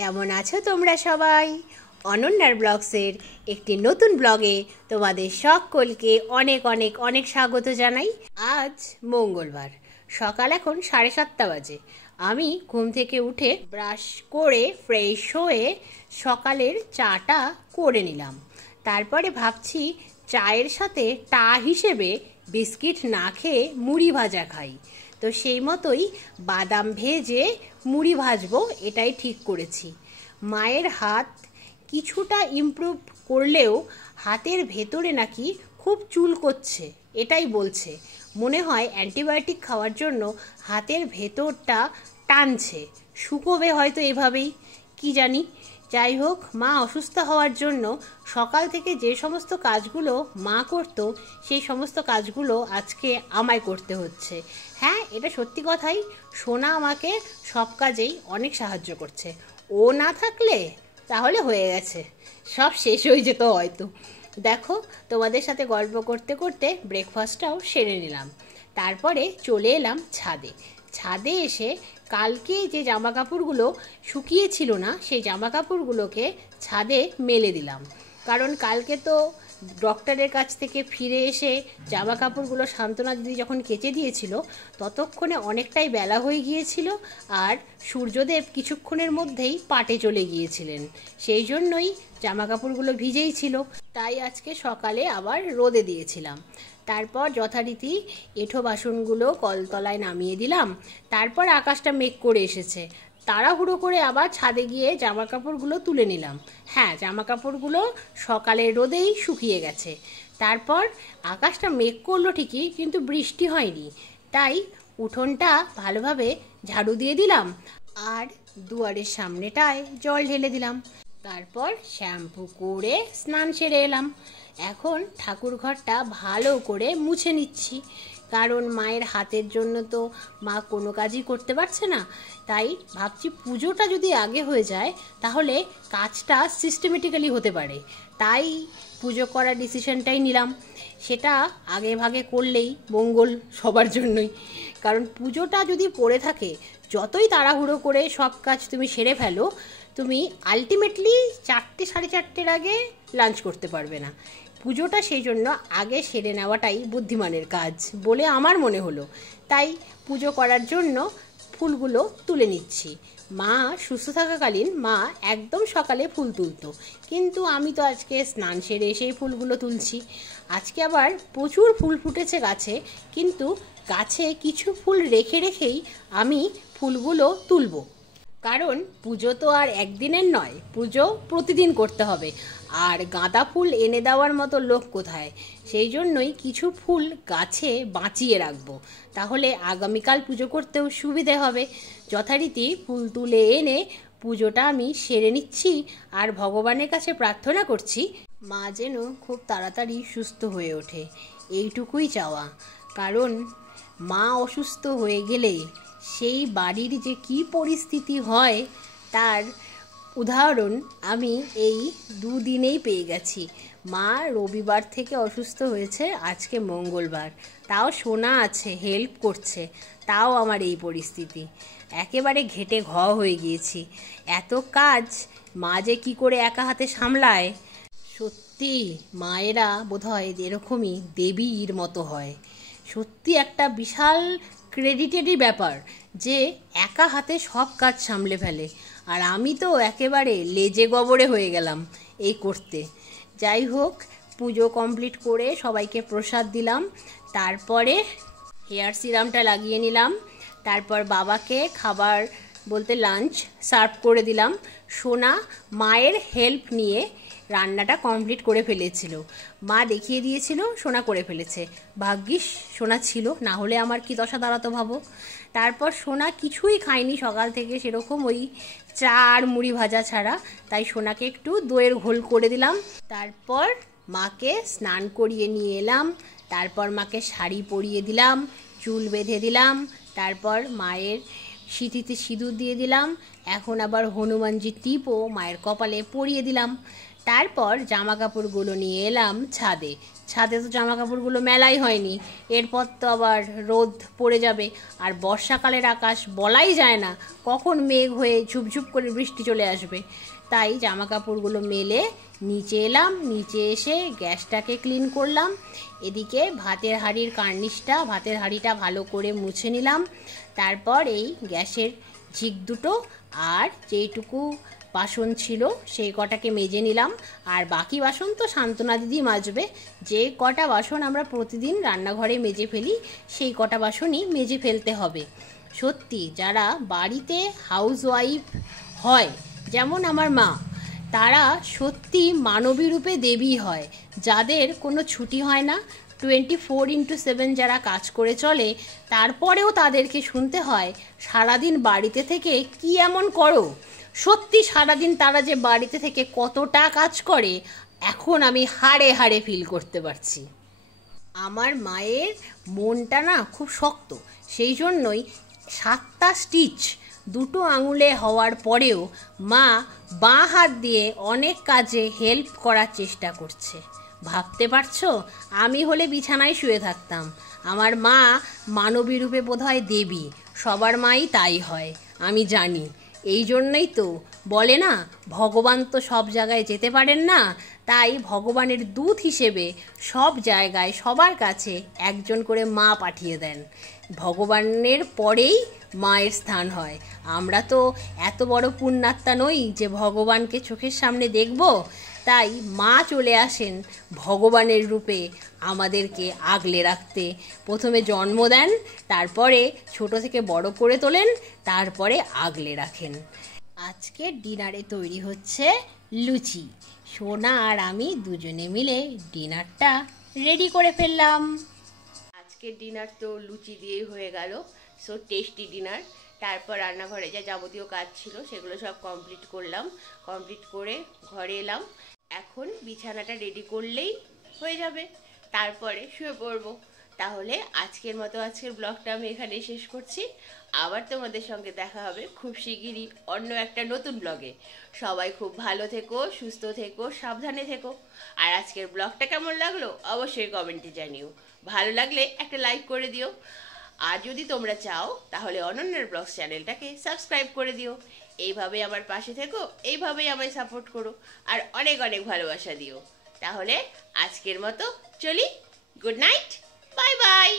কেমন আছো তোমরা সবাই? অনন্যার ব্লগসের একটি নতুন ব্লগে তোমাদের সকলকে অনেক অনেক অনেক স্বাগত জানাই। আজ মঙ্গলবার, সকাল এখন 7:30 বাজে। আমি ঘুম থেকে উঠে ব্রাশ করে ফ্রেশ হয়ে সকালের চাটা করে নিলাম। তারপরে ভাবছি চায়ের সাথে টা হিসেবে বিস্কিট না খেয়ে মুড়ি ভাজা খাই। তো সেই মতোই বাদাম ভেজে মুড়ি ভাজবো, এটাই ঠিক করেছি। মায়ের হাত কিছুটা ইমপ্রুভ করলেও হাতের ভেতরে নাকি খুব চুল করছে, এটাই বলছে। মনে হয় অ্যান্টিবায়োটিক খাওয়ার জন্য হাতের ভেতরটা টানছে, শুকোবে হয়তো এভাবেই, কি জানি। যাই হোক, মা অসুস্থ হওয়ার জন্য সকাল থেকে যে সমস্ত কাজগুলো মা করতো সেই সমস্ত কাজগুলো আজকে আমায় করতে হচ্ছে। হ্যাঁ, এটা সত্যি কথাই, সোনা আমাকে সব কাজেই অনেক সাহায্য করছে। ও না থাকলে তাহলে হয়ে গেছে, সব শেষ হয়ে যেত হয়তো। দেখো, তোমাদের সাথে গল্প করতে করতে ব্রেকফাস্টটাও সেরে নিলাম। তারপরে চলে এলাম ছাদে। ছাদে এসে কালকে যে জামা কাপড়গুলো শুকিয়েছিল না, সেই জামা কাপড়গুলোকে ছাদে মেলে দিলাম। কারণ কালকে তো ডক্টরের কাছ থেকে ফিরে এসে জামা কাপড়গুলো সান্ত্বনা দিদি যখন কেচে দিয়েছিল, ততক্ষণে অনেকটাই বেলা হয়ে গিয়েছিল, আর সূর্যদেব কিছুক্ষণের মধ্যেই পাটে চলে গিয়েছিলেন। সেই জন্যই জামা কাপড়গুলো ভিজেই ছিল, তাই আজকে সকালে আবার রোদে দিয়েছিলাম। তারপর যথারীতি এঁঠো বাসনগুলো কলতলায় নামিয়ে দিলাম। তারপর আকাশটা মেঘ করে এসেছে, তাড়াহুড়ো করে আবার ছাদে গিয়ে জামা কাপড়গুলো তুলে নিলাম। হ্যাঁ, জামা কাপড়গুলো সকালের রোদেই শুকিয়ে গেছে। তারপর আকাশটা মেঘ করলো ঠিকই, কিন্তু বৃষ্টি হয়নি, তাই উঠোনটা ভালোভাবে ঝাড়ু দিয়ে দিলাম আর দুয়ারের সামনেটায় জল ঢেলে দিলাম। তারপর শ্যাম্পু করে স্নান সেরে এলাম। এখন ঠাকুর ঘরটা ভালো করে মুছে নিচ্ছি, কারণ মায়ের হাতের জন্য তো মা কোনো কাজই করতে পারছে না। তাই ভাবছি পুজোটা যদি আগে হয়ে যায় তাহলে কাজটা সিস্টেমেটিক্যালি হতে পারে। তাই পুজো করার ডিসিশনটাই নিলাম। সেটা আগে ভাগে করলেই মঙ্গল সবার জন্যই। কারণ পুজোটা যদি পড়ে থাকে, যতই তাড়াহুড়ো করে সব কাজ তুমি সেরে ফেলো, তুমি আলটিমেটলি 4টে 4:30 আগে লাঞ্চ করতে পারবে না। পুজোটা সেই জন্য আগে সেরে নেওয়াটাই বুদ্ধিমানের কাজ বলে আমার মনে হলো। তাই পুজো করার জন্য ফুলগুলো তুলে নিচ্ছি। মা সুস্থ থাকাকালীন মা একদম সকালে ফুল তুলতো, কিন্তু আমি তো আজকে স্নান সেরে এসেই ফুলগুলো তুলছি। আজকে আবার প্রচুর ফুল ফুটেছে গাছে, কিন্তু গাছে কিছু ফুল রেখে রেখেই আমি ফুলগুলো তুলবো। কারণ পুজো তো আর একদিনের নয়, পুজো প্রতিদিন করতে হবে, আর গাঁদা ফুল এনে দেওয়ার মতো লোক কোথায়। সেই জন্যই কিছু ফুল গাছে বাঁচিয়ে রাখবো, তাহলে আগামীকাল পুজো করতেও সুবিধে হবে। যথারীতি ফুল তুলে এনে পুজোটা আমি সেরে নিচ্ছি, আর ভগবানের কাছে প্রার্থনা করছি মা যেন খুব তাড়াতাড়ি সুস্থ হয়ে ওঠে, এইটুকুই চাওয়া। কারণ মা অসুস্থ হয়ে গেলে সেই বাড়ির যে কী পরিস্থিতি হয় তার উদাহরণ আমি এই দুদিনেই পেয়ে গেছি। মা রবিবার থেকে অসুস্থ হয়েছে, আজকে মঙ্গলবার, তাও সোনা আছে, হেল্প করছে, তাও আমার এই পরিস্থিতি। একেবারে ঘেটে ঘ হয়ে গিয়েছি। এত কাজ মা যে কী করে একা হাতে সামলায়, সত্যি মায়েরা বোধহয় এরকমই দেবীর মতো হয়। সত্যি একটা বিশাল ক্রেডিটেরই ব্যাপার যে একা হাতে সব কাজ সামলে ফেলে, আর আমি তো একেবারে লেজে গবরে হয়ে গেলাম এই করতে। যাই হোক, পুজো কমপ্লিট করে সবাইকে প্রসাদ দিলাম, তারপরে হেয়ার সিরামটা লাগিয়ে নিলাম, তারপর বাবাকে খাবার বলতে লাঞ্চ সার্ভ করে দিলাম। সোনা মায়ের হেল্প নিয়ে রান্নাটা কমপ্লিট করে ফেলেছিল, মা দেখিয়ে দিয়েছিল, সোনা করে ফেলেছে। ভাগ্যিস সোনা ছিল, না হলে আমার কি দশা দাঁড়াতো ভাবো। তারপর সোনা কিছুই খায়নি সকাল থেকে, সেরকম ওই চা আর মুড়ি ভাজা ছাড়া, তাই সোনাকে একটু দইয়ের ঘোল করে দিলাম। তারপর মাকে স্নান করিয়ে নিয়ে এলাম, তারপর মাকে শাড়ি পরিয়ে দিলাম, চুল বেঁধে দিলাম, তারপর মায়ের সিঁথিতে সিঁদুর দিয়ে দিলাম। এখন আবার হনুমানজি টিপও মায়ের কপালে পরিয়ে দিলাম। তারপর জামা কাপড়গুলো নিয়ে এলাম ছাদে। ছাদে তো জামা কাপড়গুলো মেলাই হয়নি, এরপর তো আবার রোদ পড়ে যাবে। আর বর্ষাকালের আকাশ বলাই যায় না কখন মেঘ হয়ে ঝুপঝুপ করে বৃষ্টি চলে আসবে। তাই জামা কাপড়গুলো মেলে নিচে এলাম। নিচে এসে গ্যাসটাকে ক্লিন করলাম। এদিকে ভাতের হাঁড়িটা ভালো করে মুছে নিলাম। তারপর এই গ্যাসের ঝিক দুটো আর যেইটুকু বাসন ছিল সেই কটাকে মেজে নিলাম। আর বাকি বাসন তো সান্ত্বনা দিদি মাজবে। যে কটা বাসন আমরা প্রতিদিন রান্নাঘরে মেজে ফেলি সেই কটা বাসনই মেজে ফেলতে হবে। সত্যি যারা বাড়িতে হাউসওয়াইফ হয়, যেমন আমার মা, তারা সত্যি মানবী রূপে দেবী হয়। যাদের কোনো ছুটি হয় না, 24x7 যারা কাজ করে চলে, তারপরেও তাদেরকে শুনতে হয় সারাদিন বাড়িতে থেকে কি এমন করো। সত্যি সারাদিন তারা যে বাড়িতে থেকে কতটা কাজ করে এখন আমি হাড়ে হাড়ে ফিল করতে পারছি। আমার মায়ের মনটা না খুব শক্ত, সেই জন্যই 7টা স্টিচ দুটো আঙুলে হওয়ার পরেও মা বাঁ হাত দিয়ে অনেক কাজে হেল্প করার চেষ্টা করছে। ভাবতে পারছো, আমি হলে বিছানায় শুয়ে থাকতাম। আমার মা মানবী রূপে বোধহয় দেবী, সবার মাই তাই হয় আমি জানি। এই জন্যই তো বলে না, ভগবান তো সব জায়গায় যেতে পারেন না, তাই ভগবানের দূত হিসেবে সব জায়গায় সবার কাছে একজন করে মা পাঠিয়ে দেন। ভগবানের পরেই মায়ের স্থান হয়। আমরা তো এত বড় পুণ্যাত্মা নই যে ভগবানকে চোখের সামনে দেখব, তাই মা চলে আসেন ভগবানের রূপে আমাদেরকে আগলে রাখতে। প্রথমে জন্ম দেন, তারপরে ছোট থেকে বড় করে তোলেন, তারপরে আগলে রাখেন। আজকের ডিনারে তৈরি হচ্ছে লুচি। সোনা আর আমি দুজনে মিলে ডিনারটা রেডি করে ফেললাম। আজকের ডিনার তো লুচি দিয়েই হয়ে গেল, সো টেস্টি ডিনার। তারপর রান্নাঘরে যা যাবতীয় কাজ ছিল সেগুলো সব কমপ্লিট করলাম। কমপ্লিট করে ঘরে এলাম। এখন বিছানাটা রেডি করলেই হয়ে যাবে, তারপরে শুয়ে পড়বো। তাহলে আজকের মতো আজকের ব্লগটা আমি এখানেই শেষ করছি। আবার তোমাদের সঙ্গে দেখা হবে খুব শিগগিরই অন্য একটা নতুন ব্লগে। সবাই খুব ভালো থেকো, সুস্থ থেকো, সাবধানে থেকো। আর আজকের ব্লগটা কেমন লাগলো অবশ্যই কমেন্টে জানিও। ভালো লাগলে একটা লাইক করে দিও। আর যদি তোমরা চাও তাহলে অনন্যার ব্লগস চ্যানেলটাকে সাবস্ক্রাইব করে দিও। এইভাবেই আমার পাশে থেকো, এইভাবেই আমায় সাপোর্ট করো, আর অনেক অনেক ভালোবাসা দিও। তাহলে আজকের মতো চলি, গুড নাইট, বাই বাই।